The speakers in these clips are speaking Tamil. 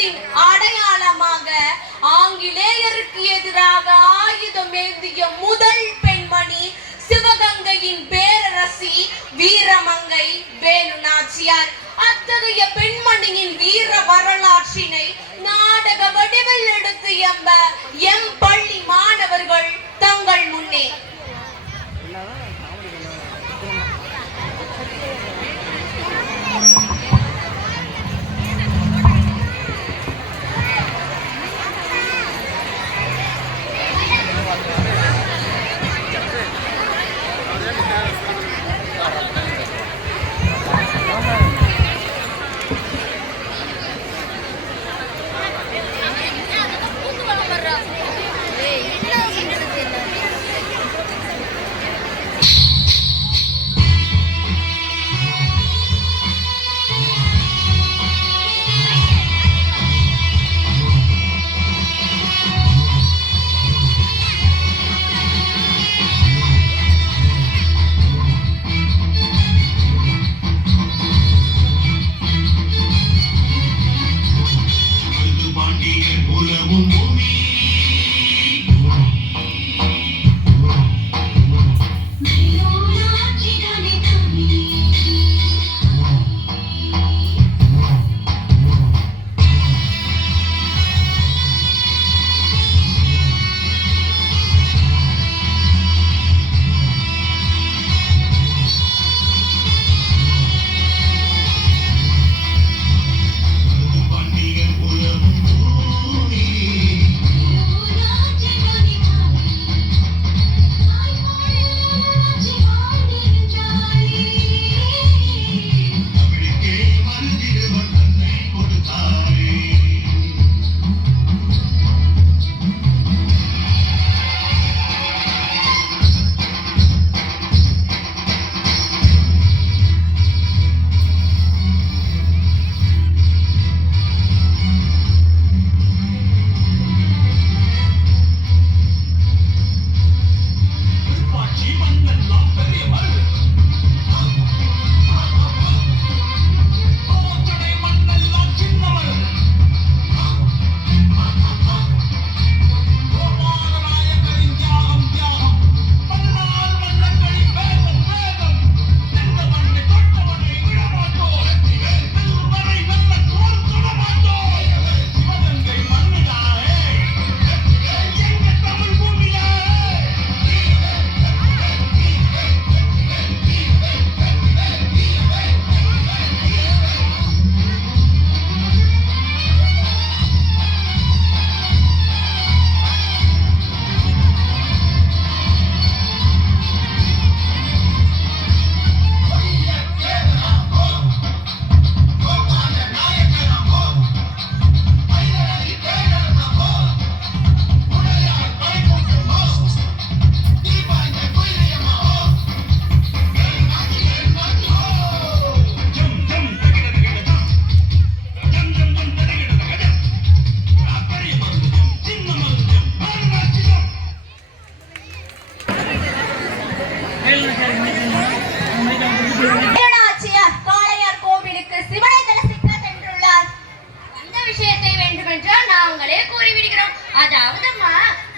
வீரத்தின் அடையாளமாக ஆங்கிலேயருக்கு எதிராக ஆயுதம் ஏந்திய முதல் பெண்மணி சிவகங்கையின் பேரரசி வீரமங்கை வேலு நாச்சியார். அத்தகைய பெண்மணியின் வீர வரலாற்றினை நாடக வடிவில் எடுத்து எம் பள்ளி மாணவர்கள் தங்கள் முன்னே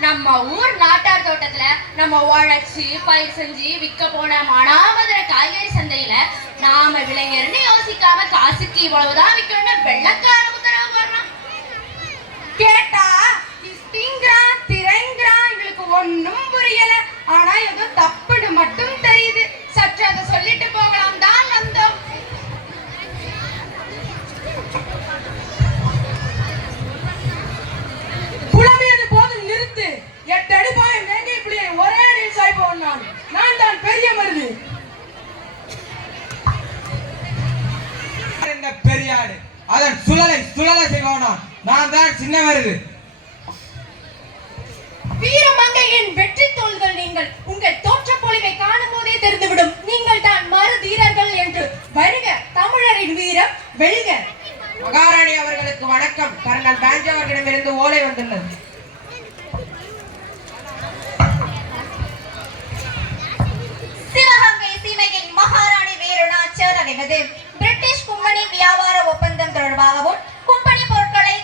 நம்ம ஊர் நாட்டார் தோட்டத்துல நம்ம உழைச்சி பயிர் செஞ்சு விற்க போன மானாமதுரை காய்கறி சந்தையில நாம விளைஞர்னு யோசிக்காம காசுக்கு இவ்வளவுதான் விற்கணும் வெள்ளக்கார உத்தரவு போடுறான். கேட்டா திங்கிறான் திரைங்கிறான், எங்களுக்கு ஒன்னும் புரியல. ஆனா ஏதோ தப்புன்னு மட்டும் தெரியுது. சற்று அதை சொல்லிட்டு போகலாம் தான் வந்தோம். புலமையது போது நிறுத்து. 8 அடி பாய மேங்கை பிள்ளையை ஒரே அடியில் சாய்ப்பவன் நான் தான் பெரிய மருது. பெரியாடு அதன் சுழலை செய்வானா நான் தான் சின்ன மருது. வீரமங்கையின் வெற்றி தோள்கள் நீங்கள். உங்கள் தோற்ற பொலிவை காணும் போதே தெரிந்துவிடும் நீங்கள் தான் மருதீரர்கள் என்று. வருக தமிழரின் வீரம் வெல்க. மகாராணி அவர்களுக்கு வணக்கம். கர்னல் பேஞ்சோ அவர்களிடமிருந்து ஓலை வந்துள்ளது. சிவகங்கை சீமையின் மகாராணி வேலு நாச்சியார் அறிவது பிரிட்டிஷ் கும்பனி வியாபார ஒப்பந்தம் தொடர்பாகவும் கும்பனி பொருட்களை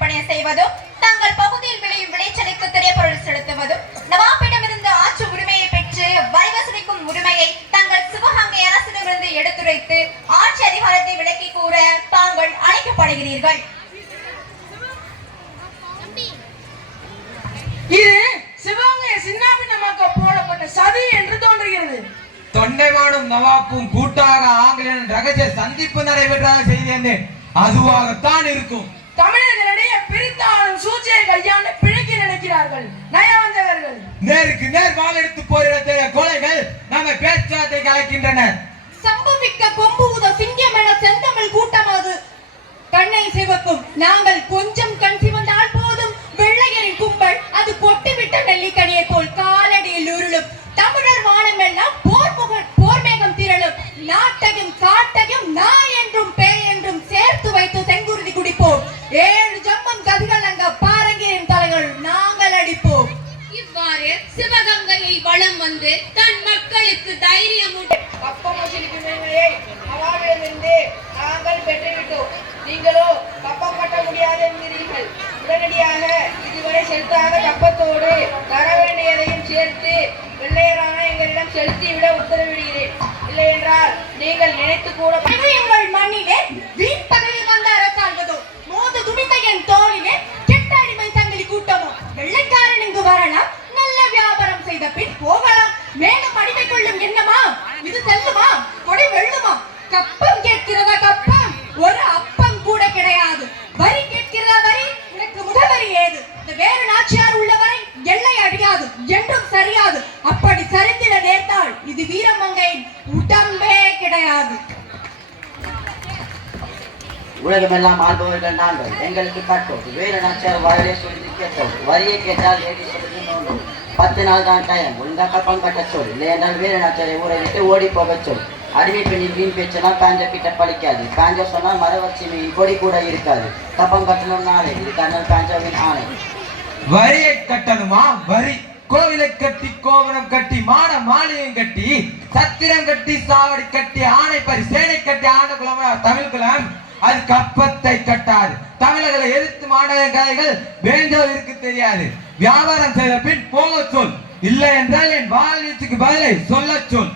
விற்பனை செய்வதும் தங்கள் பகுதியில் விளையும் விளைச்சலுக்கு திரைப்பொருள் செலுத்துவதும் நவாபிடமிருந்து ஆட்சி உரிமையை பெற்று வரி வசூலிக்கும் உரிமையை தங்கள் சிவகங்கை அரசிடமிருந்து எடுத்துரைத்து ஆட்சி அதிகாரத்தை விலக்கி கூற தாங்கள் அழைக்கப்படுகிறீர்கள். இது சிவகங்கை சின்னாபின்னமாக்க போடப்பட்ட சதி என்று தோன்றுகிறது. தொண்டைமானும் நவாப்பும் கூட்டாக ஆங்கிலேயன் ரகசிய சந்திப்பு நடைபெற்றதாக செய்தி அதுவாகத்தான் இருக்கும். தமிழர்களிடையே பிரித்தாளும் சூழ்ச்சியை கையாண்டு பிழைக்க நினைக்கிறார்கள் நயவஞ்சகர்கள். நேருக்கு நேர் வாழெடுத்து போரிட கொலைகள் நம்ம பேச்சுவார்த்தை கலக்கின்றனர். சம்பவிக்க கொம்பு ஊத சிங்கம் என செந்தமிழ் கூட்டம் அது கண்ணை சிவக்கும். நாங்கள் கொஞ்சம் கண் சிவந்தால் போதும் வெள்ளையரின் கும்பல் அது பொட்டுவிட்ட நெல்லிக்கனியை போல் காலடியில் உருளும். தமிழர் வானம் எல்லாம் போர் மேகம் திரளும். நாட்டையும் காட்டையும் நாய் என்றும் பேய் என்றும் சேர்த்து வைத்து செங்குருதி குடிப்போம். 7 ஜம்பம் கதிகள் அங்க பாரங்கியின் தலைகள் நாங்கள் அடிப்போம். இவ்வாறு சிவகங்கையை வலம் வந்து தன் மக்களுக்கு தைரியம் கப்பம் வசூலிக்கும் உரிமையை நவாபிடமிருந்து நாங்கள் பெற்றுவிட்டோம். நீங்களோ கப்பம் கட்ட முடியாது என்கிறீர்கள். உடனடியாக இதுவரை செலுத்தாத கப்பத்தோடு தர வேண்டியதையும் சேர்த்து வெள்ளையரான எங்களிடம் செலுத்திவிட உத்தரவிடுகிறேன். இல்லை என்றால் நீங்கள் நினைத்து கூட எங்கள் மண்ணிலே வீண் பதவி வந்த அரசாள்வதோ மோது துணிந்த என் தோளிலே கெட்ட அடிமை சங்கிலி கூட்டமோ. வெள்ளைக்காரன் இங்கு வரலாம், நல்ல வியாபாரம் செய்த பின் போகலாம். மேலும் அடிமை கொள்ளும் என்னமா இது செல்லுமா கொடை வெள்ளுமா? கப்பம் கேட்கிறதா கப்பம்? ஒரு அப்பம் கூட கிடையாது. வரி கேட்கிறதா வரி? உனக்கு முதவரி ஏது? இந்த வேறு நாச்சியார் உள்ளவரை எல்லை அடியாது என்றும் சரியாது. அப்படி சரிந்திட நேர்ந்தால் இது வீரமங்கையின் உடம்பே கிடையாது. உலகமெல்லாம் ஆள்பவர்கள் நாங்கள், எங்களுக்கு கட்டோம். வேறு நாச்சியார் வாயிலே சொல்லி கேட்டோம். வரியை கேட்டால் ஏடி சொல்லி நோண்டும். 10 நாள் தான் டைம். ஒழுங்கா கப்பம் கட்ட சொல். இல்லை என்றால் வேறு நாச்சியாரை ஊரை விட்டு ஓடி போக சொல். அடிமை பெண்ணின் வீண் பேச்செல்லாம் பாஞ்ச கிட்ட பழிக்காது. பாஞ்ச சொன்னால் மரவட்சிமையின் கொடி கூட இருக்காது. கப்பம் கட்டணும் நாளை. இது கர்னல் பாஞ்சாவின் ஆணை. வரியை கட்டணுமா? வரி கோவிலை கட்டி கோபுரம் கட்டி மான மாளிகையும் கட்டி சத்திரம் கட்டி சாவடி கட்டி ஆணை பறி சேனை கட்டி ஆண்ட குலம் தமிழ் குலம். அது கப்பத்தை கட்டாது. தமிழர்களை எதிர்த்து மாணவ கதைகள் வேண்டோருக்கு தெரியாது. வியாபாரம் செய்த பின் போக சொல். இல்லை என்றால் என் வாழ்வீச்சுக்கு பதிலை சொல்ல சொல்.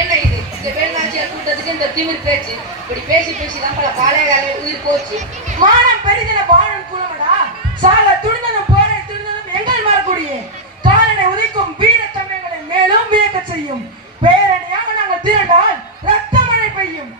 என்ன இது? இந்த வேலுநாச்சியார் கூட்டத்துக்கு இந்த திமிர் பேச்சு. இப்படி பேசி பேசிதான் பல பழைய கால உயிர் போச்சு. மானம் பெரிதன வாழும் குலமடா. சால துணிந்ததும் போரை துணிந்ததும் எங்கள் மரக்குடியே. காலனை உதைக்கும் வீர தமிழர்களை மேலும் வியக்க செய்யும். பேரணியாக நாங்கள் திரண்டால் ரத்தமழை பெய்யும்.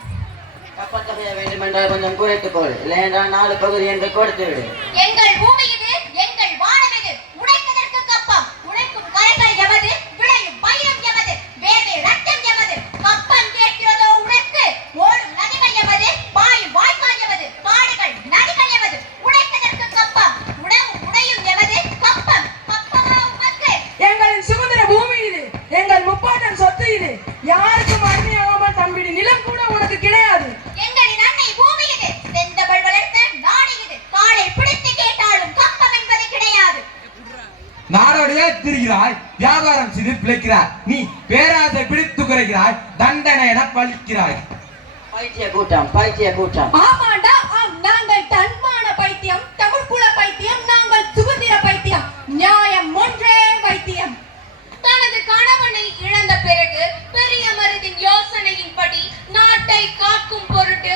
கப்பல் தொகையை வேண்டும் என்றால் கொஞ்சம் குறைத்துக்கொள். இல்லை என்றால் 4 பகுதி என்று கொடுத்து விடு. எங்கள் பூமி இது, எங்கள் வானம் இது. உடைப்பதற்கு கப்பம். உடைக்கும் கரைகள் எமது, விளையும் பயிரும் எமது, வேர்வை ரத்தம் எமது. கப்பம் கேட்கிறதோ உனக்கு? ஓடும் நதிகள் எமது, பாயும் வாய்க்கால் எமது, காடுகள் நதிகள் எமது. உடைப்பதற்கு கப்பம். உடையும் எமது கப்பம். கப்பமா உமக்கு? எங்களின் சுதந்திர பூமி இது. எங்கள் முப்பாட்டன் சொத்து இது. யாருக்கும் அடிமையாகாமல் தம்பிடி நிலம் கூட உனக்கு கிடையாது. எங்களின் அன்னை பூமி இது. செந்தமிழ் வளர்த்த நாடு இது. காலை பிடித்து கேட்டாலும் கப்பம் என்பது கிடையாது. நாடோடியே திரிகிறாய், வியாபாரம் செய்து பிழைக்கிறாய். நீ பேராசை பிடித்து குறைகிறாய், தண்டனை என பழிக்கிறாய். பைத்திய கூட்டம், பைத்திய கூட்டம். ஆமாண்டா, ஆம். நாங்கள் தன்மான பைத்தியம், தமிழ் குல பைத்தியம், நாங்கள் சுதந்திர பைத்தியம். நியாயம் ஒன்றே வைத்தியம். தனது கணவனை இழந்த பிறகு பெரிய மருதின் யோசனையின்படி நாட்டை காக்கும் பொருட்டு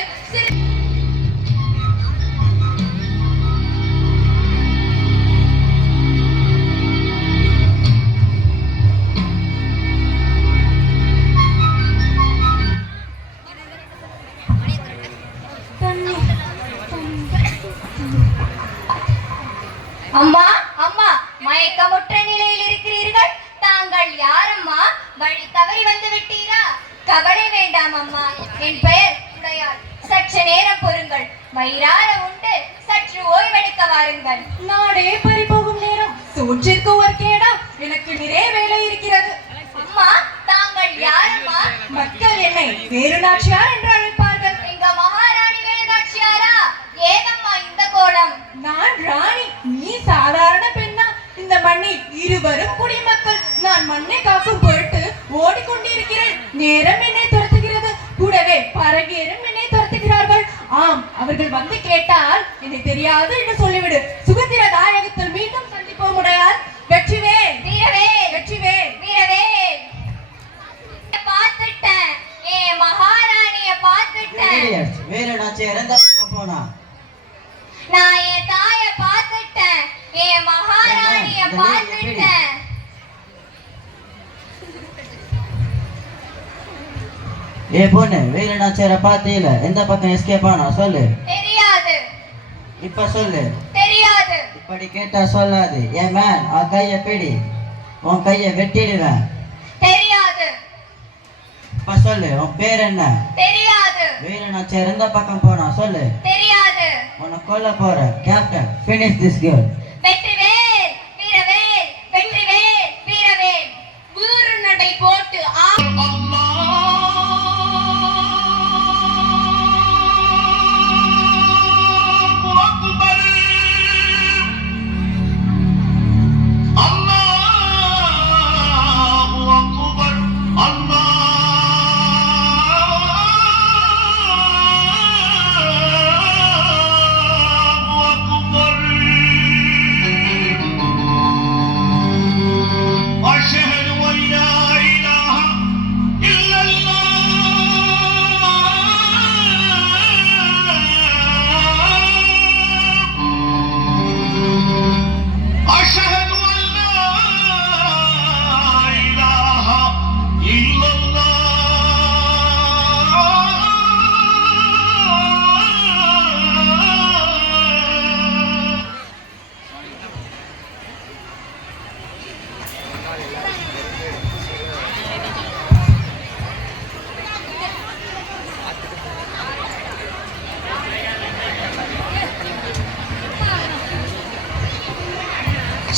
அம்மா, அம்மா, மயக்கமுற்ற நிலையில் இருக்கிறீர்கள். தாங்கள் யாரம்மா? வழி தவறி வந்து விட்டீரா? கவலை வேண்டாம் அம்மா, என் பெயர் உடையாள். சற்று நேரம் பொறுங்கள். வயிறார உண்டு சற்று ஓய்வெடுக்க வாருங்கள். நாடே பறிபோகும் நேரம். சோற்றிற்கு ஒரு கேடா? எனக்கு நிறைய வேலை இருக்கிறது. அம்மா, தாங்கள் யாரம்மா? மக்கள் என்னை வேறு நாச்சியார் என்று அழைப்பார்கள். எங்க மகாராணி வேறு நாச்சியாரா? ஏதம்மா இந்த கோலம்? நான் ராணி, நீ சாதாரண பெண்ணா? இந்த மண்ணில் இருவரும் குடிமக்கள். நான் மண்ணை காக்கும் பொருட்டு ஓடிக்கொண்டிருக்கிறேன். நேரம் என்னை துரத்துகிறது, கூடவே பரகேரும் என்னை துரத்துகிறார்கள். அவர்கள் வந்து கேட்டால் என்னை தெரியாது என்று சொல்லிவிடு. சுதந்திர தாயகத்தில் மீண்டும் சந்திப்போம் உடையார். வெற்றிவேல் வீரவேல், வெற்றிவேல் வீரவேல். பார்த்துட்டேன் ஏ மகாராணிய பார்த்துட்டேன். வேலுநாச்சியார் எந்த பக்கம் போனா? நான் என் தாய பார்த்துட்டேன் ஏ மகாராணிய பார்த்துட்டேன். ஏ பொண்ணு, வேலுநாச்சியாரை பார்த்தீல, எந்த பக்கம் எஸ்கேப் ஆனா சொல்லு. தெரியாது. இப்ப சொல்லு. தெரியாது. இப்படி கேட்டா சொல்லாது. ஏ மேன், அவன் கைய பிடி, உன் கைய வெட்டிடுவேன். தெரியாது. இப்ப சொல்லு, உன் பேர் என்ன? தெரியாது. வேலுநாச்சியார் எந்த பக்கம் போனா சொல்லு. தெரியாது. உன்னை கொல்ல போற. Captain, finish this girl. Vetrivel வீரவேல், வெற்றிவேல் வீரவேல். வீறு நடை போட்டு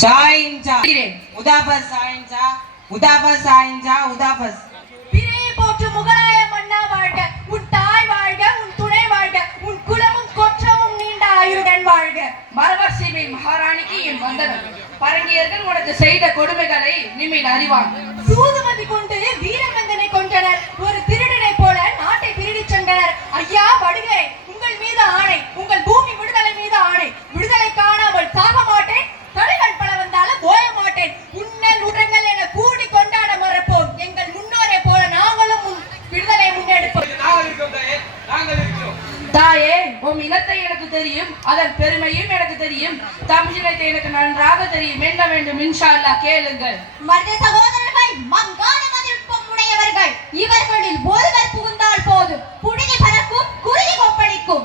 சாயின்சா உதாபஸ், சாயின்சா உதாபஸ், சாயின்சா உதாபஸ். பிறையை போற்று முகலாய மன்னா வாழ்க. உன் தாய் வாழ்க, உன் துணை வாழ்க, உன் குலமும் கொற்றமும் நீண்ட ஆயுளுடன் வாழ்க. மரவர் சீமை மகாராணிக்கு என் வந்தனம். பரங்கியர்கள் உனக்கு செய்த கொடுமைகளை நிமில் அறிவான். சூதுமதி கொண்டு வீரமந்தனை கொன்றனர். ஒரு திருடனை போல நாட்டை திருடிச் சென்றனர். ஐயா வடுகை, உங்கள் மீது ஆணை, உங்கள் பூமி விடுதலை மீது ஆணை. விடுதலை காணாமல் சாக மாட்டேன். தடைகள் பல வந்தாலும் ஓய மாட்டேன். உன்னல் உடங்கள் என கூடி கொண்டாட மறப்போம். எங்கள் முன்னோரை போல நாங்களும் விடுதலை முன்னெடுப்போம். தாயே, உன் இனத்தை எனக்கு தெரியும், அதன் பெருமையும் எனக்கு தெரியும். தமிழினத்தை எனக்கு நன்றாக தெரியும். என்ன வேண்டும் இன்ஷா அல்லாஹ் கேளுங்கள். மருத சகோதரர்கள் மங்கான மதிப்பும் உடையவர்கள். இவர்களில் ஒருவர் புகுந்தால் போதும், புழுதி பறக்கும், குருதி கொப்பளிக்கும்.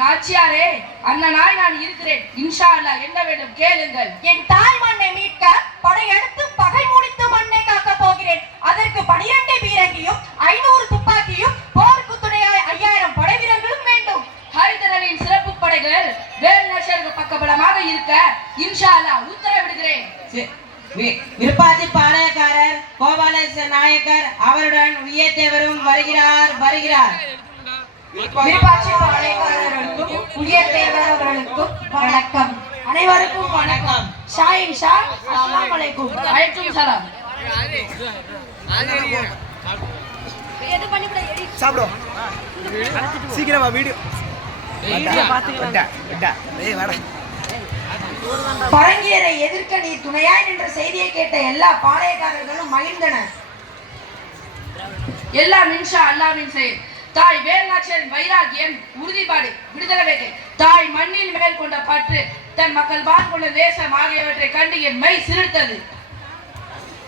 நாச்சியாரே, அண்ணனாய் நான் இருக்கிறேன். இன்ஷா அல்லாஹ் என்ன வேண்டும் கேளுங்கள். என் தாய் மண்ணை மீட்க படையெடுத்து பகை முடித்து மண்ணை காக்க போகிறேன். அதற்கு 12 பீரங்கியும் 500 துப்பாக்கியும் போருக்கு துணையாய் 5000 படை வீரர்களும் வேண்டும். ஹைதரலின் சிறப்பு படைகள் வேலுநாச்சியாருக்கு பக்கபலமாக இருக்க இன்ஷா அல்லாஹ் உத்தரவிடுகிறேன். விருப்பாதி பாளையக்காரர் கோபாலச நாயக்கர் அவருடன் உயர்த்தேவரும் வருகிறார். விருப்பாட்சி பாளையக்காரர்களுக்கும் உயர்தேவர் அவர்களுக்கும் வணக்கம். அனைவருக்கும் வணக்கம். ஷாயின் ஷா, அஸ்ஸலாமு அலைக்கும். அலைக்கும் சலாம். சாப்பிடுவோம் சீக்கிரமா வீடியோ பரங்கியரை எதிர்க்க நீ துணையாய் நின்ற செய்தியை கேட்ட எல்லா பாளையக்காரர்களும் மகிழ்ந்தனர். எல்லாம் இன்ஷா அல்லாஹ்வின் செயல். தாய் வேலுநாச்சியாரின் வைராகியம், உறுதிப்பாடு, விடுதலை வேகை, தாய் மண்ணின் மேல் கொண்ட பற்று, தன் மக்கள் கொண்ட தேசம் ஆகியவற்றை கண்டு என் மெய் சிலிர்த்தது.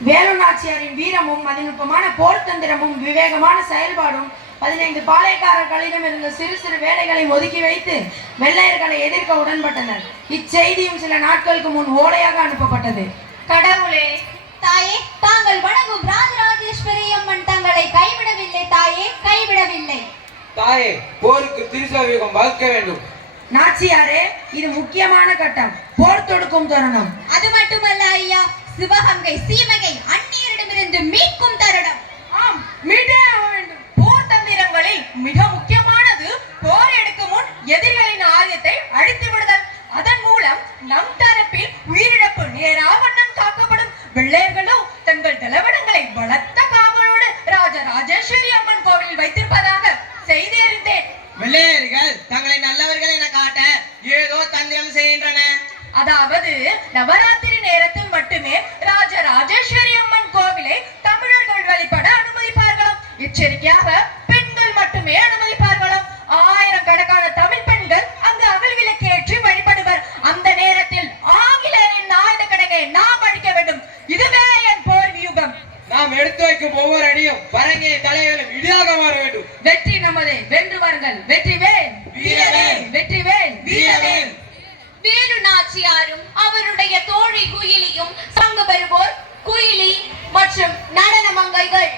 வேலுநாச்சியாரின் வீரமும் மதிநுட்பமான போர் தந்திரமும் விவேகமான செயல்பாடும் 15 பாளையக்காரர்களிடம் இருந்த சிறு சிறு வேலைகளை ஒதுக்கி வைத்து வெள்ளையர்களை எதிர்க்க உடன்பட்டனர். இச்செய்தியும் சில நாட்களுக்கு முன் ஓலையாக அனுப்பப்பட்டது. கடவுளே, தாயே, தாங்கள் வணங்கும் ராஜராஜேஸ்வரி அம்மன் தங்களை கைவிடவில்லை. தாயே, கைவிடவில்லை. தாயே, போருக்கு திருசவியுகம் வகுக்க வேண்டும். நாச்சியாரே, இது முக்கியமான கட்டம், போர் தொடுக்கும் தருணம். அது மட்டுமல்ல ஐயா, சிவகங்கை சீமையை அந்நியரிடமிருந்து மீட்கும் தருணம். ஆம், மீட்டே ஆக வேண்டும். போர் தந்திரங்களில் மிக முக்கியமானது போர் எடுக்கும் முன் எதிரிகளின் ஆயுதத்தை அழித்து விடுதல். அதன் மூலம் நம் தரப்பில் உயிரிழப்பு நேராவண்ணம் காக்கப்படும். வெள்ளையர்களும் தங்கள் தலைவனங்களை பலத்த காவலோடு ராஜராஜேஸ்வரி அம்மன் கோவிலில் வைத்திருப்பதாக செய்தி அறிந்தேன். வெள்ளையர்கள் தங்களை நல்லவர்கள் அதாவது நவராத்திரி நேரத்தில் மட்டுமே ராஜராஜேஸ்வரி அம்மன் கோவிலை தமிழர்கள் வழிபட அனுமதிப்பார்களாம். எச்சரிக்கையாக பெண்கள் மட்டுமே அனுமதிப்பார்களாம். ஆயிரக்கணக்கான தமிழ் பெண்கள் அங்கு அகல் விளக்கேற்றி வழிபடுவர். அந்த நேரத்தில் ஆங்கிலேயரின் ஆயுத கடங்கை நாம் அழிக்க வேண்டும். இதுவே என் போர் வியூகம். நாம் எடுத்து வைக்கும் ஒவ்வொரு அடியும் பரங்கிய தலைவர்களும் இடியாக மாற வேண்டும். வெற்றி நமதே, வென்று வாருங்கள். வெற்றிவேல், வீரவேல், வெற்றிவேல், வீரவேல். வேலு நாச்சியாரும் அவருடைய தோழி குயிலியும் சங்கு பெறுவோர் குயிலி மற்றும் நடன மங்கைகள்.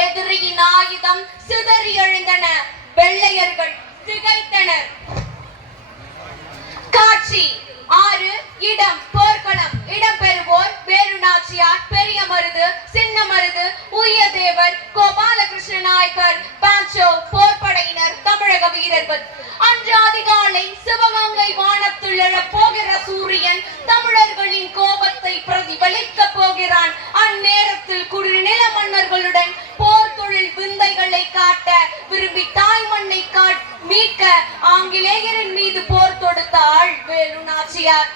எதிரியின் ஆயுதம் சிதறி எழுந்தன. வெள்ளையர்கள் திகைத்தனர். காட்சி 6. இடம் போர்க்களம். இடம்பெறுவோர் வேலு நாச்சியார், பெரிய மருது, சின்ன மருது, உய்யதேவர், கோபாலகிருஷ்ண நாயக்கர், பாஞ்சோ, போர்படையினர், தமிழக வீரர்கள். அன்று அதிகாலை சிவகங்கை வானத்துள் எழப் போகிற சூரியன் தமிழர்களின் கோபத்தை பிரதிபலிக்க போகிறான். அந்நேரத்தில் குறுநில மன்னர்களுடன் போர் தொழில் விந்தைகளை காட்ட விரும்பி தாய் மண்ணை மீட்க ஆங்கிலேயரின் மீது போர் தொடுத்தாள் வேலு நாச்சியார்.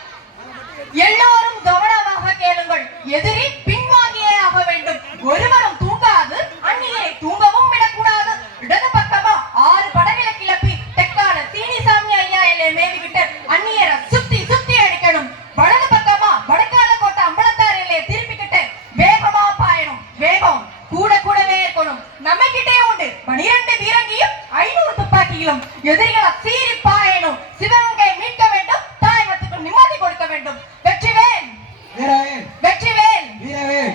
எல்லோரும் கவனமாக கேளுங்கள். எதிரி பின்வாங்கியே ஆக வேண்டும். ஒருவரும் தூங்காது, அந்நியரை தூங்கவும் விடக்கூடாது. இடது பக்கமா 6 படங்களை கிளப்பி தெற்கால சீனிசாமி ஐயா எல்லை மேவிக்கிட்டு அந்நியரை சுத்தி சுத்தி அடிக்கணும். வலது பக்கமா வடக்கால கோட்டை அம்பலத்தார் எல்லையை திருப்பிக்கிட்டு வேகமா பாயணும். வேகம் கூடவே இருக்கணும். நம்ம கிட்டே உண்டு 12 வீரங்கியும் 500 துப்பாக்கியும். எதிரிகளை சீறி பாயணும். சிவகங்கை மீட்க வேண்டும். தாயகத்துக்கு நிம்மதி கொடுக்க வேண்டும். வெற்றிவேல், வீரவேல், வெற்றிவேல், வீரவேல்.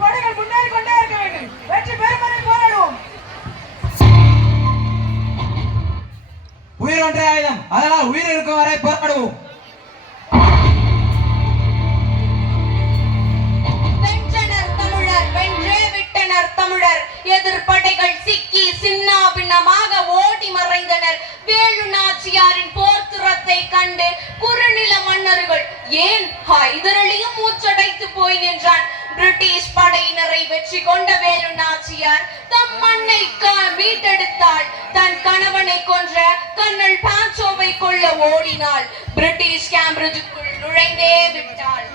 படைகள் முன்னேறி கொண்டே இருக்க வேண்டும். வெற்றி பெறும் வரை போராடுவோம். உயிர் ஒன்றே ஆயுதம், அதனால் உயிர் இருக்கும் வரை போராடுவோம். வென்றனர் தமிழர், வென்றே விட்டனர் தமிழர். எதிர்ப்படைகள் சிக்கி சின்னா பின்னமாக ஓடி மறைந்தனர். வேலு நாச்சியாரின் போர்த்துரத்தை கண்டு குறுநில மன்னர்கள் ஏன் ஹைதரலியும் மூச்சடைத்து போய் நின்றான். பிரிட்டிஷ் படையினரை வெற்றி கொண்ட வேலு நாச்சியார் தம் மண்ணை மீட்டெடுத்தாள். தன் கணவனை கொன்ற கர்னல் பாஞ்சோவை கொல்ல ஓடினாள். பிரிட்டிஷ் கேம்பிரிட்ஜுக்குள் நுழைந்தே விட்டாள்.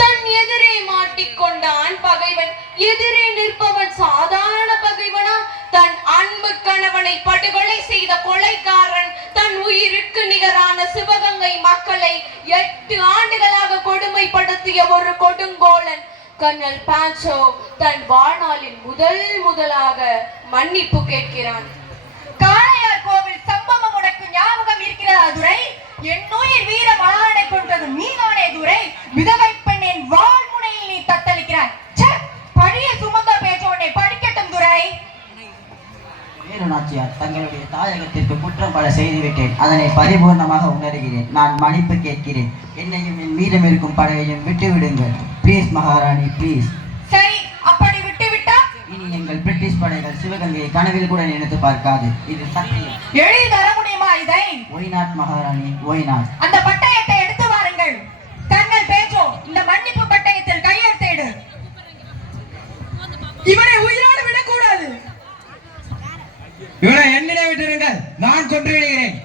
தன் எதிரே மாட்டிக்கொண்டான் பகைவன். எதிரே நிற்பவன் சாதாரண பகைவனா? தன் அன்பு கணவனை படுகொலை செய்த கொலைக்காரன், தன் உயிருக்கு நிகரான சிவகங்கை மக்களை 8 ஆண்டுகளாக கொடுமைப்படுத்திய ஒரு கொடுங்கோலன். கர்னல் பான்சோ தன் வாழ்நாளில் முதலாக மன்னிப்பு கேட்கிறான். காளையார் கோவில் சம்பவம் உனக்கு ஞாபகம் இருக்கிறதா துரை? என்னுயிர் வீர மலானை கொன்றது நீதானே துரை? விதவை பெண்ணின் வாழ்முனையில் நீ தத்தளிக்கிறாய். பழிய சுமந்த பேச்ச உன்னை படிக்கட்டும் துரை. வேலுநாச்சியார், தங்களுடைய தாயகத்திற்கு குற்றம் பல செய்துவிட்டேன். அதனை பரிபூர்ணமாக உணர்கிறேன். நான் மன்னிப்பு கேட்கிறேன். என்னையும் என் மீதம் இருக்கும் படையையும் விட்டுவிடுங்கள். ப்ளீஸ் மகாராணி, ப்ளீஸ். சரி, அப்படி விட்டுவிட்டா இனி எங்கள் பிரிட்டிஷ் படைகள் சிவகங்கையை கனவில் கூட நினைத்து பார்க்காது. இது சத்தியம். எழுதி தர முடியுமா இதை? ஒய் நாட் மகாராணி, ஒய் நாட். அந்த பட்டயத்தை எடுத்து வாருங்கள். கர்னல் பேச்சோ, இந்த மன்னிப்பு பட்டயத்தில் கையெழுத்திடு. இவனை உயிரோடு விடக்கூடாது. இவனை என்னிடம் விட்டிருங்கள், நான் கொன்று விடுகிறேன்.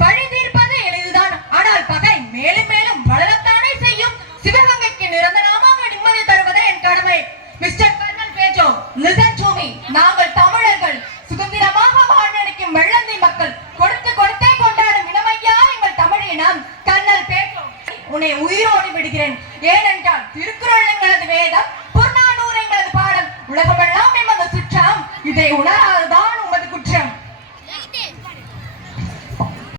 பழி தீர்ப்பது எளிதுதான், ஆனால் பகை மேலும் மேலும் வளரத்தானே செய்யும். சிவகங்கைக்கு நிரந்தரமாக நிம்மதி தருவதே என் கடமை. மிஸ்டர் கர்னல் பேச்சோ, லிசன் டு மீ. நாங்கள் தமிழர்கள் சுதந்திரமாக வாழ நினைக்கும் வெள்ளந்தி மக்கள், கொடுத்து கொடுத்தே கொண்டாடும் இனமையா எங்கள் தமிழ் இனம். கர்னல் பேச்சோ, உன்னை உயிரோடு விடுகிறேன். ஏனென்றால் திருக்குறள் எங்களது வேதம், புறநானூறு எங்களது பாடம், உலகமெல்லாம் எமது சுற்றம். இதை உணராதுதான்